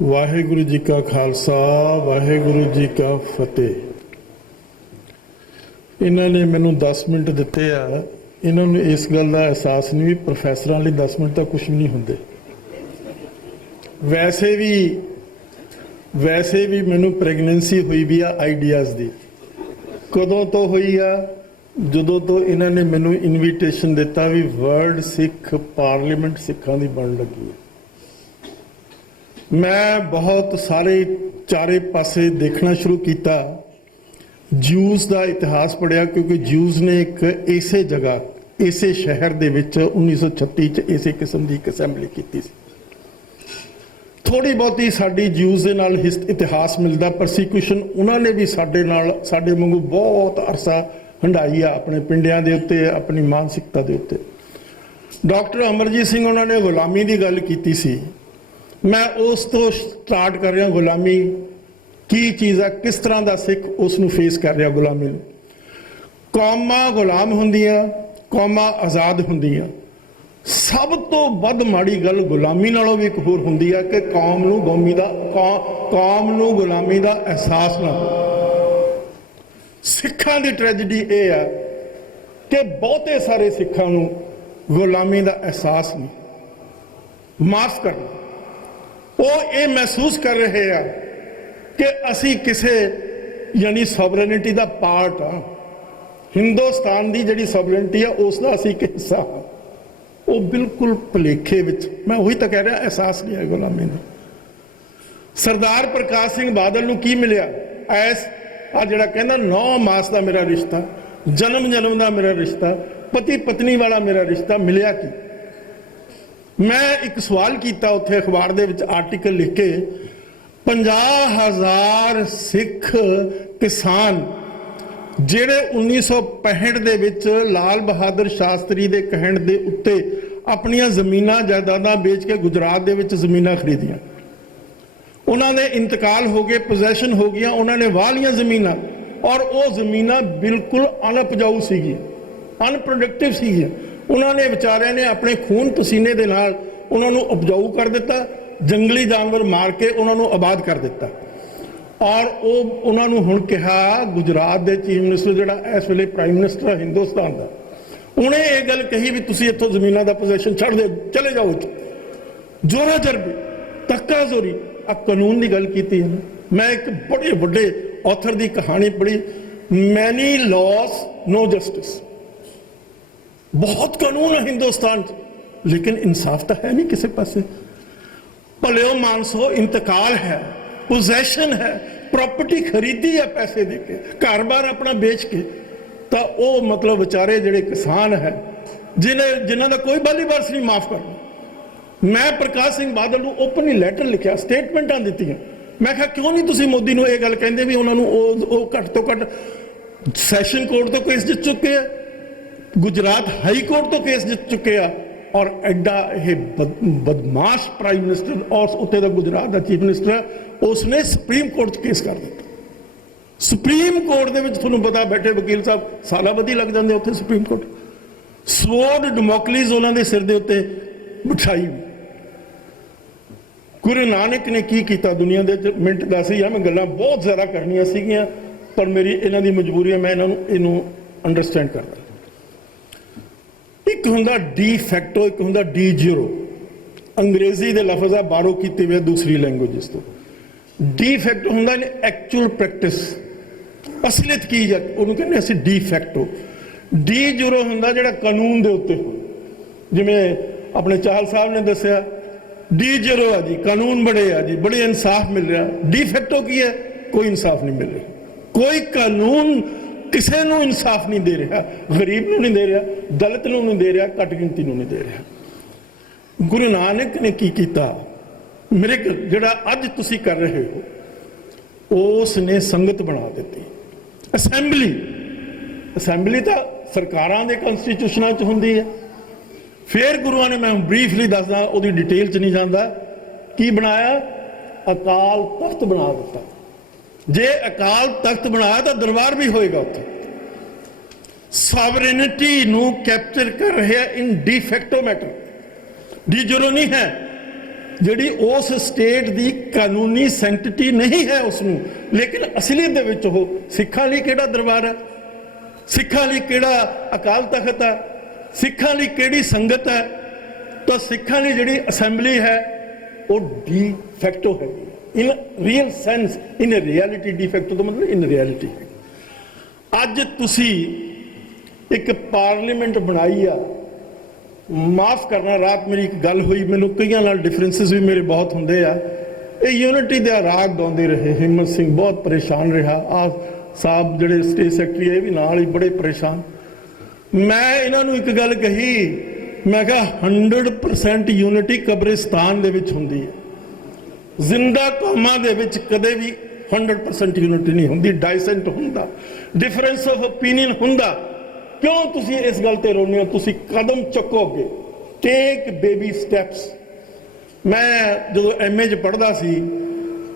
वाहेगुरु जी का खालसा वाहेगुरु जी का फतेह। इन्होंने मैनू 10 मिनट दिते आ। इन्होंने इस गल का एहसास नहीं भी प्रोफैसर लिए 10 मिनट तो कुछ भी नहीं होंगे। वैसे भी मैनू प्रैगनेंसी हुई भी आ आइडियाज़ की। कदों तो हुई आ जदों तो इन्होंने मैनू इनविटेशन दिता भी वर्ल्ड सिख पार्लीमेंट सिखां की बन लगी है। मैं बहुत सारे चारे पासे देखना शुरू किया, ज्यूज का इतिहास पढ़िया क्योंकि ज्यूज ने एक इसे जगह इसे शहर दे विच 1936 च इसे किस्म की एक असैंबली की थी। थोड़ी बहुती साडी ज्यूज दे नाल इतिहास मिलता। परसीक्यूशन उन्होंने भी साडे नाल साडे वांगू बहुत अरसा हंडाई आ अपने पिंडियां दे उत्ते अपनी मानसिकता दे उत्ते। डॉक्टर अमरजीत सिंह उन्होंने गुलामी की गल की सी। मैं उस तो स्टार्ट कर रहा गुलामी की चीज़ है, किस तरह का सिख उसनू फेस कर रहा गुलामी। कौमां गुलाम होंदियां, कौमां आज़ाद होंदियां। सब तो वध माड़ी गल गुलामी नालों भी एक होर होंदी है कि कौम नू गुलामी का एहसास ना हो। सिखां दी ट्रैजेडी ये है कि बहुते सारे सिखां नू गुलामी का एहसास नहीं। माफ करना वो ये महसूस कर रहे हैं कि असी किसे यानी सॉवरेनिटी का पार्ट हाँ। हिंदुस्तान की जी सॉवरेनिटी है उसका असी एक हिस्सा हाँ। वो बिल्कुल भुलेखे विच, मैं वही तो कह रहा एहसास नहीं है गुलामी का। सरदार प्रकाश सिंह बादल नूं की मिलिया ऐस आ जिहड़ा कहंदा 9 मास का मेरा रिश्ता, जन्म जन्म का मेरा रिश्ता, पति पत्नी वाला मेरा रिश्ता, मिलिया की? मैं एक सवाल किया उत्थे अखबार दे विच आर्टिकल लिख के 50,000 सिख किसान जिहड़े 1965 दे विच लाल बहादुर शास्त्री दे कहण दे उत्ते अपनियां जमीनां जायदादां बेच के गुजरात दे विच जमीनां खरीदियां। उन्होंने इंतकाल हो गए, पोजैशन हो गया, उन्होंने वाह लियां जमीनां और वो जमीनां बिल्कुल अनउपजाऊ सीगी, अनप्रोडक्टिव सीगियां। उन्होंने बेचारिਆਂ ने अपने खून पसीने के नाल उन्होंने उपजाऊ कर दिता, जंगली जानवर मार के उन्होंने आबाद कर दिता। और वो उन्होंने हुण कहा गुजरात के चीफ मिनिस्टर जिहड़ा इस वेले प्राइम मिनिस्टर है हिंदुस्तान का, उन्हें ये गल कही भी तुसीं इत्थों जमीनां दा पोजैशन छड्ड दे चले जाओ। जोरा जरबे धक्का जोरी आ कानून की गल की है। मैं एक बड़े बड़े ऑथर की कहानी पढ़ी, मैनी लॉस नो जस्टिस। बहुत कानून है हिंदुस्तान लेकिन इंसाफ तो है नहीं किसी पासे। भले मानसो इंतकाल है, पोजैशन है, प्रॉपर्टी खरीदी है पैसे देके, घर बार अपना बेच के, तो वो मतलब बेचारे जिहड़े किसान है जिन्हों का कोई बाली बारस नहीं माफ करना। मैं प्रकाश सिंह बादल को ओपनली लैटर लिखा, स्टेटमेंटां दित्तियां। मैं कहा क्यों नहीं तुसीं मोदी नूं ये गल कहंदे भी उन्होंने घट तो घट सैशन कोर्ट तो केस जित चुके हैं, गुजरात हाई कोर्ट तो केस जित चुके हैं, और एडा ये बदमाश प्राइम मिनिस्टर और उत्ते दा गुजरात का चीफ मिनिस्टर है, उसने सुप्रीम कोर्ट केस कर दिता। सुप्रीम कोर्ट दे विच तुहानूं पता बैठे वकील साहब सालाबदी लग जाते उत्थे। सुप्रीम कोर्ट स्वॉर्ड डेमोक्रेसी उन्होंने सिर दे उत्ते बिठाई। गुरु नानक ने की किया दुनिया दे मिनट दस ही मैं गल्लां बहुत ज़्यादा करनियां सीगियां पर मेरी इन्हां दी मजबूरी है, मैं इन्हूं अंडरस्टैंड करदा। एक हुंदा डी फैक्टो, एक हुंदा डी जीरो। अंग्रेजी के लफ्ज़ है बारो किए हुए दूसरी लैंग्वेजिस तो। डी फैक्टो हुंदा एक्चुअल प्रैक्टिस, असलियत की है उन्होंने कहने असीं डी फैक्टो। डी जीरो हुंदा जिहड़ा कानून के उत्ते हो, जिवें अपने चाहल साहब ने दसिया डी जीरो है जी, कानून बड़े है जी, बड़े इंसाफ मिल रहा। डी फैक्टो की है, कोई इंसाफ नहीं मिल रहा। कोई कानून किसी को इंसाफ नहीं दे रहा, गरीब को नहीं दे रहा, दलित को नहीं दे रहा, घट गिनती को नहीं दे रहा। गुरु नानक ने की किया, मेरे जिहड़ा अज तुसीं कर रहे हो उसने संगत बना दी। असैंबली तो सरकारां दे कॉन्स्टिट्यूशनां च हुंदी है। फिर गुरुआं ने, मैं ब्रीफली दसदा उहदी डिटेल च नहीं जांदा, की बनाया अकाल तख्त बना दिता। जे अकाल तख्त बनाया तो दरबार भी होएगा उत्थे। सॉवरेनिटी नू कैप्चर कर रहे हैं in de facto matter. D zero नहीं है, ਜਿਹੜੀ ਉਸ ਸਟੇਟ ਦੀ ਕਾਨੂੰਨੀ ਸੈਂਟਿਟੀ ਨਹੀਂ ਹੈ ਉਸ ਨੂੰ, ਲੇਕਿਨ ਅਸਲੀਅਤ ਦੇ ਵਿੱਚ ਉਹ ਸਿੱਖਾਂ ਲਈ ਕਿਹੜਾ ਦਰਬਾਰ ਹੈ, ਸਿੱਖਾਂ ਲਈ ਕਿਹੜਾ ਅਕਾਲ ਤਖਤ ਹੈ, ਸਿੱਖਾਂ ਲਈ ਕਿਹੜੀ ਸੰਗਤ ਹੈ। ਤਾਂ ਸਿੱਖਾਂ ਲਈ ਜਿਹੜੀ ਅਸੈਂਬਲੀ ਹੈ ਉਹ ਡੀ ਫੈਕਟੋ ਹੈ, in real sense, in reality. D ਫੈਕਟੋ ਦਾ ਮਤਲਬ ਇਨ ਰਿਐਲਿਟੀ। ਅੱਜ ਤੁਸੀਂ ਇੱਕ ਪਾਰਲੀਮੈਂਟ ਬਣਾਈ ਆ, ਮਾਫ ਕਰਨਾ ਰਾਤ ਮੇਰੀ ਇੱਕ ਗੱਲ ਹੋਈ, ਮੈਨੂੰ ਕਈਆਂ ਨਾਲ ਡਿਫਰੈਂਸਿਸ ਵੀ ਮੇਰੇ ਬਹੁਤ ਹੁੰਦੇ ਆ। ਇਹ ਯੂਨਿਟੀ ਦਾ ਰਾਗ ਗਾਉਂਦੇ ਰਹੇ, ਹਿੰਮਤ ਸਿੰਘ ਬਹੁਤ ਪਰੇਸ਼ਾਨ ਰਿਹਾ, ਆ ਸਾਹਿਬ ਜਿਹੜੇ ਸਟੇਟ ਸੈਕਟਰੀ ਇਹ ਵੀ ਨਾਲ ਹੀ ਬੜੇ ਪਰੇਸ਼ਾਨ। ਮੈਂ ਇਹਨਾਂ ਨੂੰ ਇੱਕ ਗੱਲ ਕਹੀ, ਮੈਂ ਕਿਹਾ 100% ਯੂਨਿਟੀ ਕਬਰਿਸਤਾਨ ਦੇ ਵਿੱਚ ਹੁੰਦੀ ਹੈ, ਜ਼ਿੰਦਾ ਕੌਮਾਂ ਦੇ ਵਿੱਚ ਕਦੇ ਵੀ 100% ਯੂਨਿਟੀ ਨਹੀਂ ਹੁੰਦੀ, ਡਾਈਸੈਂਟ ਹੁੰਦਾ, ਡਿਫਰੈਂਸ ਆਫ ਓਪੀਨੀਅਨ ਹੁੰਦਾ। ਕਿਉਂ ਤੁਸੀਂ ਇਸ ਗੱਲ ਤੇ ਰੋਂਦੇ ਹੋ? ਤੁਸੀਂ ਕਦਮ ਚੱਕੋਗੇ, ਟੇਕ ਬੇਬੀ ਸਟੈਪਸ। ਮੈਂ ਜਦੋਂ MA 'ਚ ਪੜ੍ਹਦਾ ਸੀ,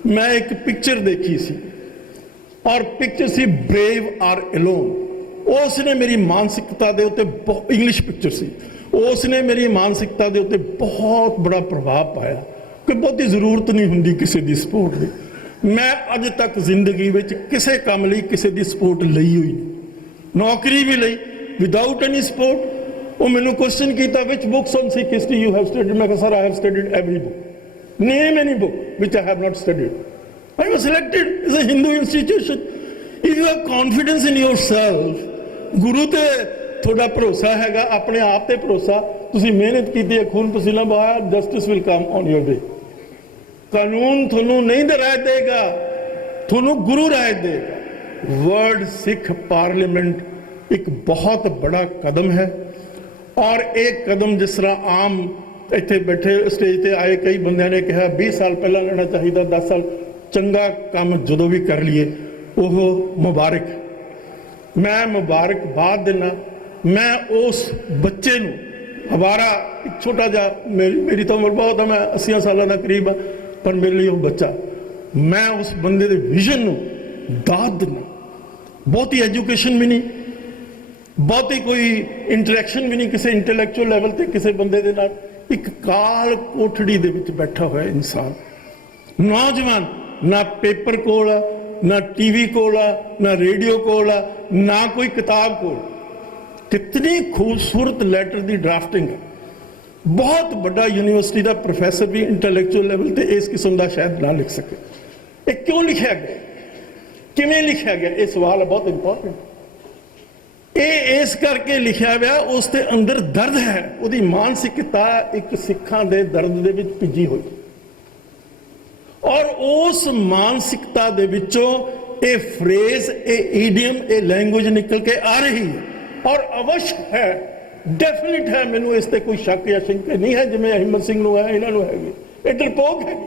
ਮੈਂ ਇੱਕ ਪਿਕਚਰ ਦੇਖੀ ਸੀ, ਔਰ ਪਿਕਚਰ ਸੀ ਬ੍ਰੇਵ ਆਰ ਅਲੋਨ। ਉਸ ਨੇ ਮੇਰੀ ਮਾਨਸਿਕਤਾ ਦੇ ਉੱਤੇ, ਇੰਗਲਿਸ਼ ਪਿਕਚਰ ਸੀ, ਉਸ ਨੇ ਮੇਰੀ ਮਾਨਸਿਕਤਾ ਦੇ ਉੱਤੇ ਬਹੁਤ ਬੜਾ ਪ੍ਰਭਾਵ ਪਾਇਆ ਕਿ ਬਹੁਤੀ ਜ਼ਰੂਰਤ ਨਹੀਂ ਹੁੰਦੀ ਕਿਸੇ ਦੀ ਸਪੋਰਟ ਦੀ। ਮੈਂ ਅੱਜ ਤੱਕ ਜ਼ਿੰਦਗੀ ਵਿੱਚ ਕਿਸੇ ਕੰਮ ਲਈ ਕਿਸੇ ਦੀ ਸਪੋਰਟ ਲਈ ਹੋਈ ਨਹੀਂ, ਨੌਕਰੀ ਵੀ ਲਈ ਵਿਦਆਊਟ ਐਨੀ ਸਪੋਰਟ। ਉਹ ਮੈਨੂੰ ਕੁਐਸਚਨ ਕੀਤਾ, ਵਿਚ books on Sikh history you have studied? ਮੈਂ ਕਿਹਾ sir I have studied every book, name any book ਵਿਚ I have not studied. I was selected as a Hindu institution. If you have confidence in yourself, ਗੁਰੂ ਤੇ ਤੁਹਾਡਾ ਭਰੋਸਾ ਹੈਗਾ, ਆਪਣੇ ਆਪ ਤੇ ਭਰੋਸਾ, ਤੁਸੀਂ ਮਿਹਨਤ ਕੀਤੀ ਹੈ, ਖੂਨ ਪਸੀਨਾ ਬਹਾਇਆ, justice will come on your way. ਕਾਨੂੰਨ ਤੁਹਾਨੂੰ ਨਹੀਂ ਰਾਇ ਦੇਗਾ, ਤੁਹਾਨੂੰ ਗੁਰੂ ਰਾਇ ਦੇਗਾ। ਵਰਲਡ ਸਿੱਖ ਪਾਰਲੀਮੈਂਟ ਇੱਕ ਬਹੁਤ ਬੜਾ ਕਦਮ ਹੈ, ਔਰ ਇਹ ਕਦਮ ਜਿਸ ਤਰ੍ਹਾਂ ਆਮ ਇੱਥੇ ਬੈਠੇ ਸਟੇਜ ਤੇ ਆਏ ਕਈ ਬੰਦਿਆਂ ਨੇ ਕਿਹਾ 20 ਸਾਲ ਪਹਿਲਾਂ ਲੈਣਾ ਚਾਹੀਦਾ, 10 ਸਾਲ। ਚੰਗਾ ਕੰਮ ਜਦੋਂ ਵੀ ਕਰ ਲਈਏ ਉਹ ਮੁਬਾਰਕ। ਮੈਂ ਮੁਬਾਰਕਬਾਦ ਦਿੰਦਾ। ਮੈਂ ਉਸ ਬੱਚੇ ਨੂੰ ਹਵਾਰਾ, ਇੱਕ ਛੋਟਾ ਜਿਹਾ, ਮੇਰੀ ਤਾਂ ਉਮਰ ਬਹੁਤ ਆ, ਮੈਂ 80 ਸਾਲਾਂ ਦਾ ਕਰੀਬ ਆ, ਪਰ ਮੇਰੇ ਲਈ ਉਹ ਬੱਚਾ, ਮੈਂ ਉਸ ਬੰਦੇ ਦੇ ਵਿਜ਼ਨ ਨੂੰ ਦਾਦ ਦਿੰਦਾ। ਬਹੁਤੀ ਐਜੂਕੇਸ਼ਨ ਵੀ ਨਹੀਂ, ਬਹੁਤੀ ਕੋਈ ਇੰਟਰੈਕਸ਼ਨ ਵੀ ਨਹੀਂ ਕਿਸੇ ਇੰਟੈਲੈਕਚੁਅਲ ਲੈਵਲ ਤੇ ਕਿਸੇ ਬੰਦੇ ਦੇ ਨਾਲ। ਇੱਕ ਕਾਲ ਕੋਠੜੀ ਦੇ ਵਿੱਚ ਬੈਠਾ ਹੋਇਆ ਇਨਸਾਨ, ਨੌਜਵਾਨ, ਨਾ ਪੇਪਰ ਕੋਲ ਆ, ਨਾ ਟੀਵੀ ਕੋਲ ਆ, ਨਾ ਰੇਡੀਓ ਕੋਲ ਆ, ਨਾ ਕੋਈ ਕਿਤਾਬ ਕੋਲ। ਕਿਤਨੀ ਖੂਬਸੂਰਤ ਲੈਟਰ ਦੀ ਡਰਾਫਟਿੰਗ ਹੈ। ਬਹੁਤ ਵੱਡਾ ਯੂਨੀਵਰਸਿਟੀ ਦਾ ਪ੍ਰੋਫੈਸਰ ਵੀ ਇੰਟੈਲੈਕਚੁਅਲ ਲੈਵਲ ਤੇ ਇਸ ਕਿਸਮ ਦਾ ਸ਼ਾਇਦ ਨਾ ਲਿਖ ਸਕੇ। ਇਹ ਕਿਉਂ ਲਿਖਿਆ ਗਿਆ, ਕਿਵੇਂ ਲਿਖਿਆ ਗਿਆ, ਇਹ ਸਵਾਲ ਹੈ ਬਹੁਤ ਇੰਪੋਰਟੈਂਟ। ਇਹ ਇਸ ਕਰਕੇ ਲਿਖਿਆ ਗਿਆ, ਉਸ ਦੇ ਅੰਦਰ ਦਰਦ ਹੈ, ਉਹਦੀ ਮਾਨਸਿਕਤਾ ਇੱਕ ਸਿੱਖਾਂ ਦੇ ਦਰਦ ਦੇ ਵਿੱਚ ਭਿੱਜੀ ਹੋਈ, ਔਰ ਉਸ ਮਾਨਸਿਕਤਾ ਦੇ ਵਿੱਚੋਂ ਇਹ ਫਰੇਜ਼, ਇਹ ਈਡੀਅਮ, ਇਹ ਲੈਂਗੁਏਜ ਨਿਕਲ ਕੇ ਆ ਰਹੀ ਹੈ, ਔਰ ਅਵਸ਼ ਹੈ, ਡੈਫੀਨਿਟ ਹੈ। ਮੈਨੂੰ ਇਸ ਤੇ ਕੋਈ ਸ਼ੱਕ ਜਾਂ ਸ਼ੰਕਾ ਨਹੀਂ ਹੈ, ਜਿਵੇਂ ਹਿੰਮਤ ਸਿੰਘ ਨੂੰ ਹੈ, ਇਹਨਾਂ ਨੂੰ ਹੈਗੀ, ਇਹ ਡਰਪੋਕ ਹੈਗੀ,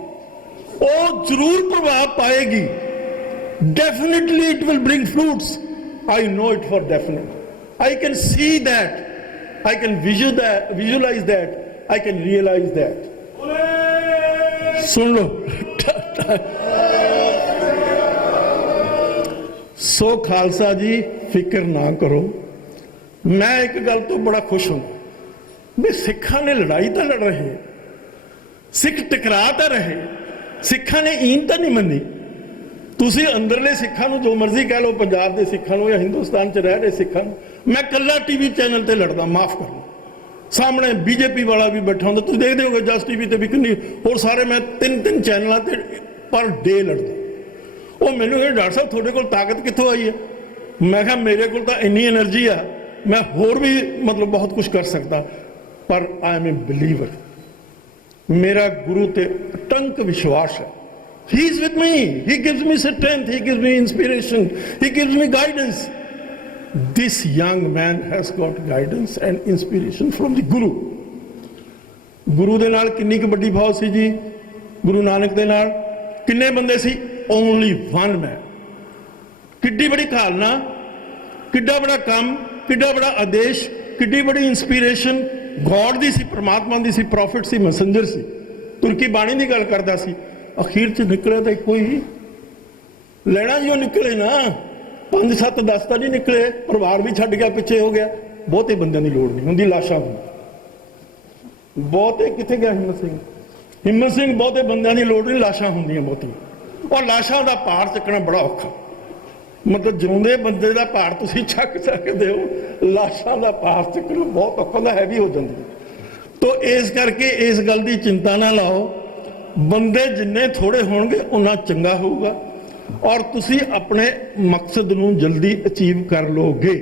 ਉਹ ਜ਼ਰੂਰ ਪ੍ਰਭਾਵ ਪਾਏਗੀ। Definitely it will bring fruits. I know it for definite. I can see that. I can visualize that. I can realize that. सुन लो। सो खालसा जी फिक्र ना करो। मैं एक गल तो बड़ा खुश हूं भी सिखा ने लड़ाई तो लड़ रहे, सिख टकरा तो रहे, सिखा ने ईन तो नहीं मनी। ਤੁਸੀਂ ਅੰਦਰਲੇ ਸਿੱਖਾਂ ਨੂੰ ਜੋ ਮਰਜ਼ੀ ਕਹਿ ਲਓ, ਪੰਜਾਬ ਦੇ ਸਿੱਖਾਂ ਨੂੰ ਜਾਂ ਹਿੰਦੁਸਤਾਨ 'ਚ ਰਹਿ ਰਹੇ ਸਿੱਖਾਂ ਨੂੰ, ਮੈਂ ਕੱਲਾ ਟੀਵੀ ਚੈਨਲ ਤੇ ਲੜਦਾ, ਮਾਫ ਕਰਨਾ। ਸਾਹਮਣੇ ਬੀਜੇਪੀ ਵਾਲਾ ਵੀ ਬੈਠਾ ਹੁੰਦਾ, ਤੁਸੀਂ ਦੇਖਦੇ ਹੋਗੇ ਜਸ ਟੀਵੀ ਤੇ ਵੀ ਕਿੰਨੀ, ਹੋਰ ਸਾਰੇ ਮੈਂ ਤਿੰਨ ਚੈਨਲਾਂ ਤੇ ਪਰ ਡੇ ਲੜਦਾ। ਉਹ ਮੈਨੂੰ ਕਹਿੰਦੇ ਡਾਕਟਰ ਸਾਹਿਬ ਤੁਹਾਡੇ ਕੋਲ ਤਾਕਤ ਕਿੱਥੋਂ ਆਈ ਹੈ? ਮੈਂ ਕਿਹਾ ਮੇਰੇ ਕੋਲ ਤਾਂ ਇੰਨੀ એનર્ਜੀ ਆ, ਮੈਂ ਹੋਰ ਵੀ ਮਤਲਬ ਬਹੁਤ ਕੁਝ ਕਰ ਸਕਦਾ, ਪਰ ਆਈ ਐਮ ਏ ਬਿਲੀਵਰ। ਮੇਰਾ ਗੁਰੂ ਤੇ ਅਟੰਕ ਵਿਸ਼ਵਾਸ ਹੈ। He is with me. He gives me strength. He gives me inspiration. He gives me guidance. This young man has got guidance and inspiration from the Guru. Guru ਦੇ ਨਾਲ ਕਿੰਨੀ ਕੁ ਵੱਡੀ ਫੌਜ ਸੀ ਜੀ? ਗੁਰੂ ਨਾਨਕ ਦੇ ਨਾਲ ਕਿੰਨੇ ਬੰਦੇ ਸੀ? Only one man. ਕਿੱਡੀ ਬੜੀ ਘਾਲਨਾ, ਕਿੱਡਾ ਬੜਾ ਕੰਮ, ਕਿੱਡਾ ਬੜਾ ਆਦੇਸ਼, ਕਿੱਡੀ ਬੜੀ ਇੰਸਪੀਰੇਸ਼ਨ ਗੋਡ ਦੀ ਸੀ, ਪਰਮਾਤਮਾ ਦੀ ਸੀ, ਪ੍ਰੋਫਿਟ ਸੀ, ਮੈਸੇਂਜਰ ਸੀ, ਤੁਰਕੀ ਬਾਣੀ ਦੀ ਗੱਲ ਕਰਦਾ ਸੀ। ਅਖੀਰ 'ਚ ਨਿਕਲਿਆ ਤਾਂ ਇੱਕੋ ਹੀ ਲੈਣਾ ਜੀ, ਉਹ ਨਿਕਲੇ ਨਾ 5 7 10 ਤਾਂ ਨਹੀਂ ਨਿਕਲੇ, ਪਰਿਵਾਰ ਵੀ ਛੱਡ ਗਿਆ, ਪਿੱਛੇ ਹੋ ਗਿਆ। ਬਹੁਤੇ ਬੰਦਿਆਂ ਦੀ ਲੋੜ ਨਹੀਂ ਹੁੰਦੀ, ਲਾਸ਼ਾਂ ਹੁੰਦੀ। ਬਹੁਤੇ ਕਿੱਥੇ ਗਿਆ ਹਿੰਮਤ ਸਿੰਘ? ਹਿੰਮਤ ਸਿੰਘ ਬਹੁਤੇ ਬੰਦਿਆਂ ਦੀ ਲੋੜ ਨਹੀਂ, ਲਾਸ਼ਾਂ ਹੁੰਦੀਆਂ ਬਹੁਤੀਆਂ, ਔਰ ਲਾਸ਼ਾਂ ਦਾ ਭਾਰ ਚੱਕਣਾ ਬੜਾ ਔਖਾ। ਮਤਲਬ ਜਿਉਂਦੇ ਬੰਦੇ ਦਾ ਭਾਰ ਤੁਸੀਂ ਚੱਕ ਸਕਦੇ ਹੋ, ਲਾਸ਼ਾਂ ਦਾ ਭਾਰ ਚੱਕਣਾ ਬਹੁਤ ਔਖਾ ਹੁੰਦਾ, ਹੈਵੀ ਹੋ ਜਾਂਦੀ। ਤੋ ਇਸ ਕਰਕੇ ਇਸ ਗੱਲ ਦੀ ਚਿੰਤਾ ਨਾ ਲਾਓ, ਬੰਦੇ ਜਿੰਨੇ ਥੋੜੇ ਹੋਣਗੇ ਉਨਾ ਚੰਗਾ ਹੋਊਗਾ, ਔਰ ਤੁਸੀਂ ਆਪਣੇ ਮਕਸਦ ਨੂੰ ਜਲਦੀ ਅਚੀਵ ਕਰ ਲੋਗੇ।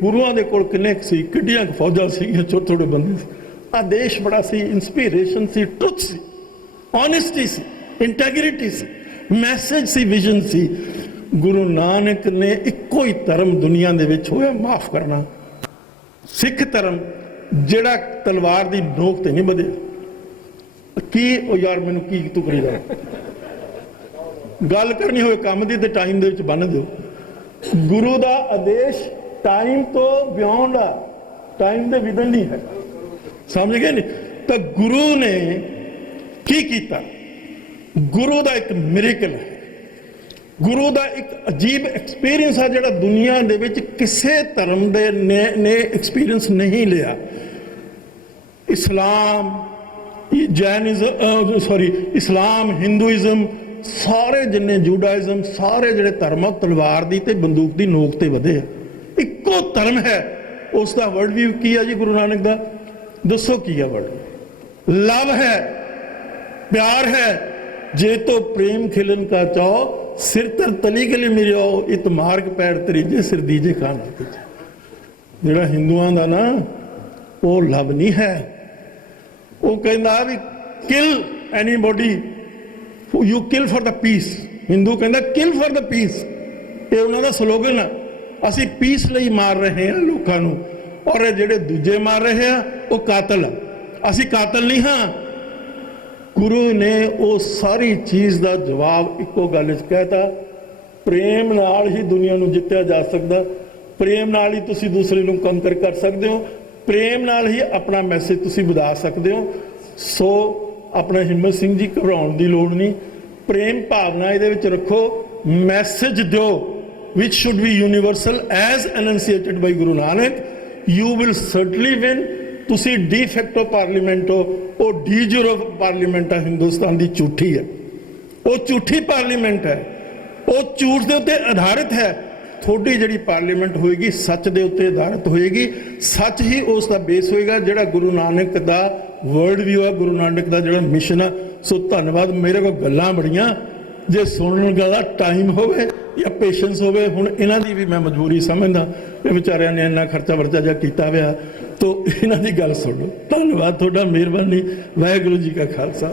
ਗੁਰੂਆਂ ਦੇ ਕੋਲ ਕਿੰਨੇ ਸੀ, ਕਿੱਡੀਆਂ ਫੌਜਾਂ ਸੀਗੀਆਂ, ਛੋਟੇ ਛੋਟੇ ਬੰਦੇ ਸੀ। ਆ ਦੇਸ਼ ਬੜਾ ਸੀ, ਇੰਸਪੀਰੇਸ਼ਨ ਸੀ, ਟਰੁਥ ਸੀ, ਓਨੈਸਟੀ ਸੀ, ਇੰਟੈਗ੍ਰਿਟੀ ਸੀ, ਮੈਸੇਜ ਸੀ, ਵਿਜ਼ਨ ਸੀ। ਗੁਰੂ ਨਾਨਕ ਨੇ ਇੱਕੋ ਹੀ ਧਰਮ ਦੁਨੀਆ ਦੇ ਵਿੱਚ ਹੋਇਆ ਮਾਫ ਕਰਨਾ, ਸਿੱਖ ਧਰਮ, ਜਿਹੜਾ ਤਲਵਾਰ ਦੀ ਨੋਕ ਤੇ ਨਹੀਂ ਵਧਿਆ। ਕੀ ਉਹ ਯਾਰ ਮੈਨੂੰ ਕੀ ਤੂੰ ਕਰੀ ਜਾ, ਗੱਲ ਕਰਨੀ ਹੋਵੇ ਕੰਮ ਦੀ ਤੇ ਟਾਈਮ ਦੇ ਵਿੱਚ ਬੰਨ੍ਹ ਦਿਓ। ਗੁਰੂ ਦਾ ਆਦੇਸ਼ ਟਾਈਮ ਤੋਂ ਬਿਯੋਂਡ ਆ, ਟਾਈਮ ਦੇ ਵਿਦਨ ਨਹੀਂ ਹੈ, ਸਮਝ ਗਏ ਨਹੀਂ? ਤਾਂ ਗੁਰੂ ਨੇ ਕੀ ਕੀਤਾ? ਗੁਰੂ ਦਾ ਇੱਕ ਮਿਰੇਕਲ ਹੈ, ਗੁਰੂ ਦਾ ਇੱਕ ਅਜੀਬ ਐਕਸਪੀਰੀਅੰਸ ਆ ਜਿਹੜਾ ਦੁਨੀਆ ਦੇ ਵਿੱਚ ਕਿਸੇ ਧਰਮ ਦੇ ਨੇ ਐਕਸਪੀਰੀਅੰਸ ਨਹੀਂ ਲਿਆ। ਇਸਲਾਮ, ਹਿੰਦੂਇਜ਼ਮ, ਸਾਰੇ ਜਿੰਨੇ ਜੂਡਾਇਜ਼ਮ, ਸਾਰੇ ਜਿਹੜੇ ਧਰਮ ਤਲਵਾਰ ਦੀ ਤੇ ਬੰਦੂਕ ਦੀ ਨੋਕ ਤੇ ਵਧੇ ਆ। ਇੱਕੋ ਧਰਮ ਹੈ, ਉਸ ਦਾ ਵਰਡ ਵੀ ਕੀ ਹੈ ਜੀ ਗੁਰੂ ਨਾਨਕ ਦਾ? ਦੱਸੋ ਕੀ ਹੈ ਵਰਡ? ਲਵ ਹੈ, ਪਿਆਰ ਹੈ। ਜੇ ਤੋ ਪ੍ਰੇਮ ਖਿਲਨ ਕਾ ਚਾਓ, ਸਿਰ ਤਰ ਤਲੀ ਗਲੇ ਮਿਰਿਓ, ਇਤ ਮਾਰਗ ਪੈਰ ਤਰੀਜੇ ਸਿਰ ਦੀਜੇ ਖਾਨ। ਜਿਹੜਾ ਹਿੰਦੂਆਂ ਦਾ ਨਾ ਉਹ ਲਵ ਨਹੀਂ ਹੈ, ਉਹ ਕਹਿੰਦਾ ਵੀ kill anybody, you kill for the peace. Hindu ਕਹਿੰਦਾ ਕਿਲ ਫॉर द ਪੀਸ, ਇਹ ਉਹਨਾਂ ਦਾ ਸਲੋਗਨ ਆ। ਅਸੀਂ ਪੀਸ ਲਈ ਮਾਰ ਰਹੇ ਹਾਂ ਲੋਕਾਂ ਨੂੰ, ਔਰ ਜਿਹੜੇ ਦੂਜੇ ਮਾਰ ਰਹੇ ਆ ਉਹ ਕਾਤਲ ਆ, ਅਸੀਂ ਕਾਤਲ ਨਹੀਂ ਹਾਂ। ਗੁਰੂ ਨੇ ਉਹ ਸਾਰੀ ਚੀਜ਼ ਦਾ ਜਵਾਬ ਇੱਕੋ ਗੱਲ ਵਿੱਚ ਕਹਿਤਾ, ਪ੍ਰੇਮ ਨਾਲ ਹੀ ਦੁਨੀਆ ਨੂੰ ਜਿੱਤਿਆ ਜਾ ਸਕਦਾ, ਪ੍ਰੇਮ ਨਾਲ ਹੀ ਤੁਸੀਂ ਦੂਸਰੇ ਨੂੰ ਕੰਕਰ ਕਰ ਸਕਦੇ ਹੋ, ਪ੍ਰੇਮ ਨਾਲ ਹੀ ਆਪਣਾ ਮੈਸੇਜ ਤੁਸੀਂ ਵਧਾ ਸਕਦੇ ਹੋ। ਸੋ ਆਪਣਾ ਹਿੰਮਤ ਸਿੰਘ ਜੀ, ਘਬਰਾਉਣ ਦੀ ਲੋੜ ਨਹੀਂ, ਪ੍ਰੇਮ ਭਾਵਨਾ ਇਹਦੇ ਵਿੱਚ ਰੱਖੋ, ਮੈਸੇਜ ਦਿਓ which should be universal as enunciated by Guru Nanak. You will certainly win. ਤੁਸੀਂ ਡੀ ਫੈਕਟੋ ਪਾਰਲੀਮੈਂਟ ਹੋ, ਉਹ ਡੀ ਜੂਰੋ ਪਾਰਲੀਮੈਂਟ ਹੈ, ਹਿੰਦੁਸਤਾਨ ਦੀ ਝੂਠੀ ਹੈ, ਉਹ ਝੂਠੀ ਪਾਰਲੀਮੈਂਟ ਹੈ, ਉਹ ਝੂਠ ਦੇ ਉੱਤੇ ਆਧਾਰਿਤ ਹੈ। ਤੁਹਾਡੀ ਜਿਹੜੀ ਪਾਰਲੀਮੈਂਟ ਹੋਏਗੀ ਸੱਚ ਦੇ ਉੱਤੇ ਆਧਾਰਿਤ ਹੋਏਗੀ, ਸੱਚ ਹੀ ਉਸ ਦਾ ਬੇਸ ਹੋਏਗਾ, ਜਿਹੜਾ ਗੁਰੂ ਨਾਨਕ ਦਾ ਵਰਲਡ ਵਿਊ ਹੈ, ਗੁਰੂ ਨਾਨਕ ਦਾ ਜਿਹੜਾ ਮਿਸ਼ਨ ਹੈ। ਸੋ ਧੰਨਵਾਦ। ਮੇਰੇ ਕੋਲ ਗੱਲਾਂ ਬੜੀਆਂ, ਜੇ ਸੁਣਨ ਦਾ ਟਾਈਮ ਹੋਵੇ ਜਾਂ ਪੇਸ਼ੈਂਸ ਹੋਵੇ, ਹੁਣ ਇਹਨਾਂ ਦੀ ਵੀ ਮੈਂ ਮਜਬੂਰੀ ਸਮਝਦਾ, ਇਹ ਵਿਚਾਰਿਆਂ ਨੇ ਇੰਨਾ ਖਰਚਾ ਵਰਚਾ ਜਿਹਾ ਕੀਤਾ ਹੋਇਆ, ਤੋ ਇਹਨਾਂ ਦੀ ਗੱਲ ਸੁਣ ਲਓ। ਧੰਨਵਾਦ ਤੁਹਾਡਾ, ਮਿਹਰਬਾਨੀ। ਵਾਹਿਗੁਰੂ ਜੀ ਕਾ ਖਾਲਸਾ।